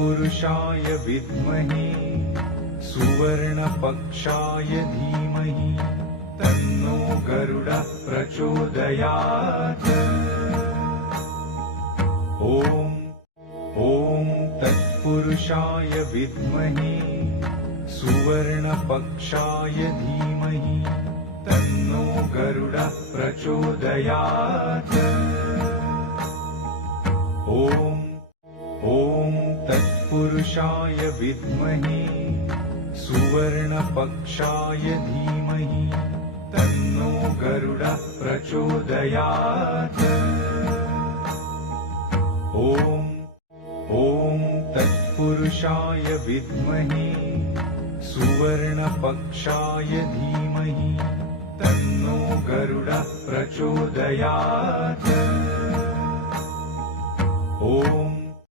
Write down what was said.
तत्पुरुषाय विद्महे सुवर्णपक्षाय धीमहि तन्नो गरुडः प्रचोदयात्। ॐ तत्पुरुषाय विद्महे सुवर्णपक्षाय धीमहि तन्नो गरुडः प्रचोदयात्। ॐ तत्पुरुषाय विद्महे सुवर्णपक्षाय धीमहि तन्नो गरुडः प्रचोदयात्। ॐ तत्पुरुषाय विद्महे सुवर्णपक्षाय धीमहि तन्नो गरुडः प्रचोदयात्।